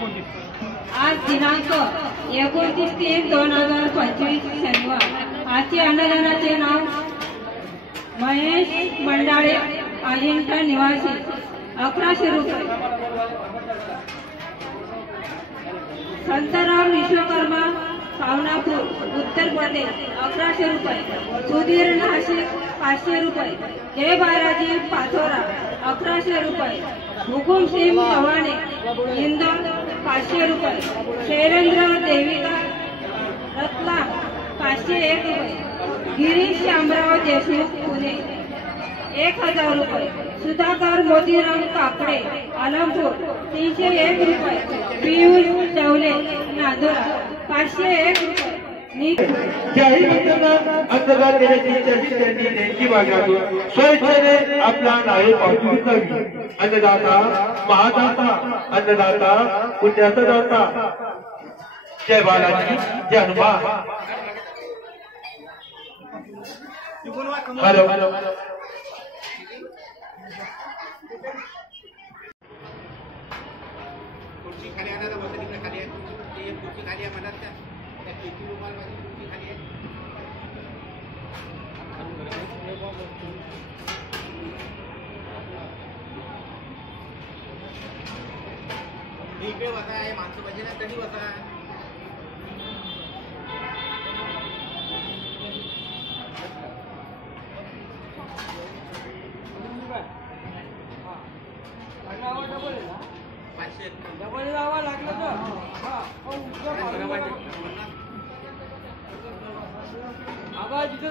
आज दिनांक 29/3/2025 शनिवार। आजचे अन्नदानाचे नाव महेश मंडाळे, अजिंठा निवासी, 1100 रुपये। संतराम विश्वकर्मा, पावनापूर, उत्तर प्रदेश, 1100 रुपये। सुधीर नाशिक, 500 रुपये। जय बालाजी पाथोरा, 1100 रुपये। हुकुम सिंह चव्हाणे, इंदौर, 500 रुपये। शैलेंद्र देविका, रतलाम, 501 रुपये। गिरीश शामराव देशमुख, पुणे, 1000 रुपये। सुधाकर मोतीराम कापडे, आलमपूर, 301 रुपये। पियुष चवले, नांदुरा, 501 रुपये। ज्याही मित्रांना अंतर्गत देण्याची चर्चा त्यांनी त्यांची भागातून स्वेच्छेने आपला नावे पाठवून द्यावी। अन्नदाता महादाता, अन्नदाता पुण्याचा दाता। जय बालाजी, जय हनुमान। हॅलो खुर्ची खाली आणा, बसा तिकडे खाली आहे ते एक खुर्ची खाली आहे म्हणतात त्या किती रुमाल माझी खुर्ची खाली आहे। इकडे बसा आहे, माणसं पाहिजे ना तरी बसा।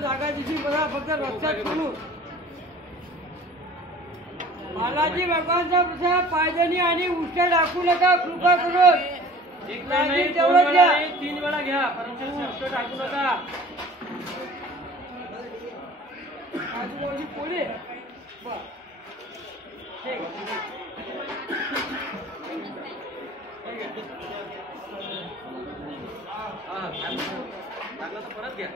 जागा दिशी बघा, फक्त लक्षात ठेवून बालाजी भगवानचा प्रसाद पायदनी आणि उष्ट टाकू नका, कृपा करून। तेवढं घ्या, 3 वेळा घ्या, परंतु उष्ट टाकू नका। आजूबाजू पोळे परत घ्या।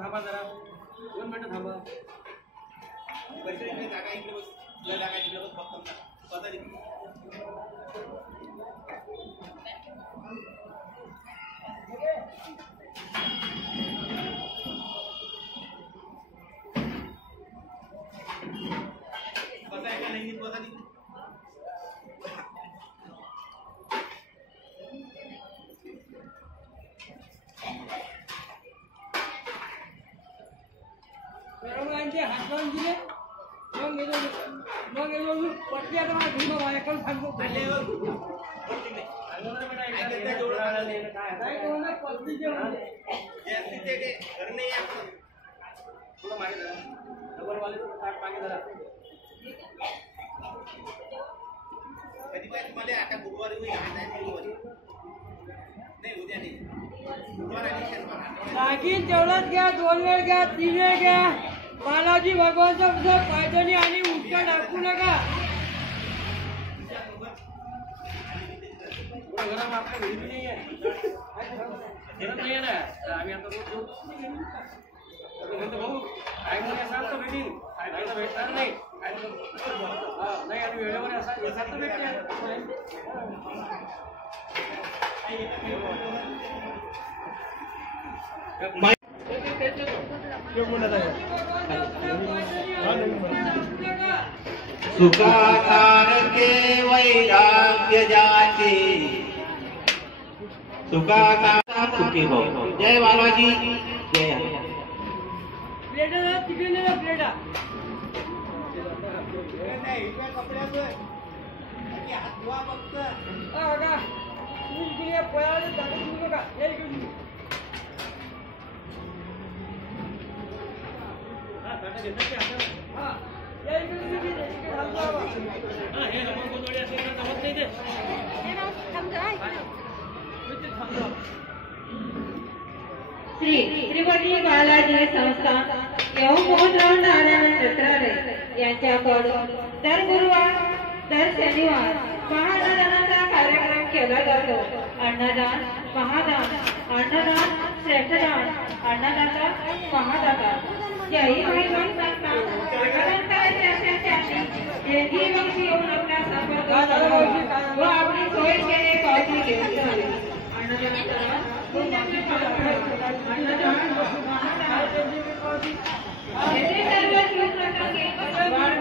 थांबा जरा 2 मिनिटं थांबा। जागा इकडे बस, जागा इकडे बस, फक्त स्वतः बसा एका लाईनीत बसा तिथे। हात लावून दिले, मग पटल्या पण सांगतो कधी काय तुम्हाला आता गुरुवारी होईल, आज आहे गुरुवारी नाही, उद्या नाही, गुरुवार आणि शनिवार। लागीन तेवढाच घ्या, 2 वेळ घ्या, 3 वेळ घ्या। बालाजी भगवानचा प्रसाद पायदनी आणि उष्ट टाकू नका। गरम आपल्या घरी नाही आहे, गरम नाही आहे ना, आम्ही आता रोज भाऊ काय म्हणे असाल तर भेटीन, काय तर भेटणार नाही। नाही आणि वेळेवर असाल तर भेटते। सुखाकार के वैराग्य जाते, सुखाकार सुखी हो। जय बालाजी, जय। प्लेटा तिकडे नाही, प्लेटा कपड्याचं हात धुवा फक्त। का तुम्ही पळाले जागा देऊ नका, हे इकडे श्री श्रीमती बालाजी संस्थान यवतमाळ नारायण छत्रालय यांच्याकडून दर गुरुवार, दर शनिवार महादानाचा कार्यक्रम केला जातो. अन्नदान महादान, अन्नदान श्रेष्ठदान, अन्नदाता महादाता. याही भाईवान सांगतात भगवंताच्या अशांची देही वंशी येऊन आपला संपर्क करावा व आपली सोय केली काळजी घेऊन जावी. अन्नदान करा, पुण्यमे करा. अन्नदान महादान. येथे सर्व शिवप्रसंगी वाढ